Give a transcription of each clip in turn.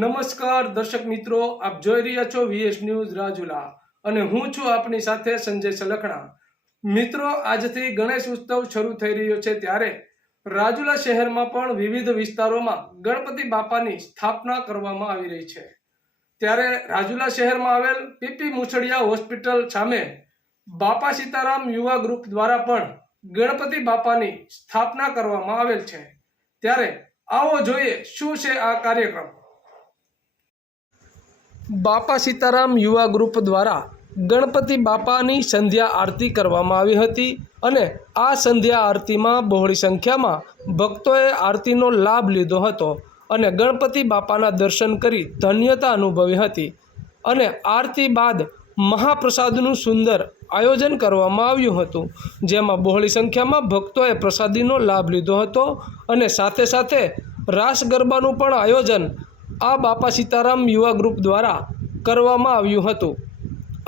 નમસ્કાર દર્શક મિત્રો, આપ જોઈ રહ્યા છો વીએસ ન્યૂઝ રાજુલા અને હું છું આપની સાથે સંજય સલખણા। મિત્રો, આજથી ગણેશ ઉત્સવ શરૂ થઈ રહ્યો છે ત્યારે રાજુલા શહેરમાં પણ વિવિધ વિસ્તારોમાં ગણપતિ બાપાની સ્થાપના કરવામાં આવી રહી છે। ત્યારે રાજુલા શહેરમાં આવેલ પીપી મુછડિયા હોસ્પિટલ સામે બાપા સીતારામ યુવા ગ્રુપ દ્વારા પણ ગણપતિ બાપાની સ્થાપના કરવામાં આવેલ છે। ત્યારે આવો જોઈએ શું છે આ કાર્યક્રમ। બાપા સીતારામ યુવા ગ્રુપ દ્વારા ગણપતિ બાપાની સંધ્યા આરતી કરવામાં આવી હતી અને આ સંધ્યા આરતીમાં બહોળી સંખ્યામાં ભક્તોએ આરતીનો લાભ લીધો હતો અને ગણપતિ બાપાના દર્શન કરી ધન્યતા અનુભવી હતી અને આરતી બાદ મહાપ્રસાદનું સુંદર આયોજન કરવામાં આવ્યું હતું, જેમાં બહોળી સંખ્યામાં ભક્તોએ પ્રસાદીનો લાભ લીધો હતો અને સાથે સાથે રાસ ગરબાનું પણ આયોજન આ બાપા સીતારામ યુવા ગ્રુપ દ્વારા કરવામાં આવ્યું હતું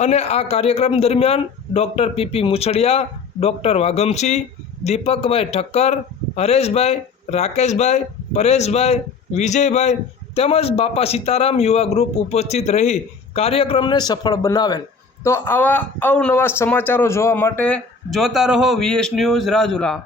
અને આ કાર્યક્રમ દરમિયાન doctor PP Muchhadiya, doctor Vaghamsinh, દીપકભાઈ ઠક્કર, હરેશભાઈ, રાકેશભાઈ, પરેશભાઈ, વિજયભાઈ તેમજ બાપા સીતારામ યુવા ગ્રુપ ઉપસ્થિત રહી કાર્યક્રમને સફળ બનાવેલ। તો આવા અવનવા સમાચારો જોવા માટે જોતા રહો વીએસ ન્યૂઝ રાજુલા।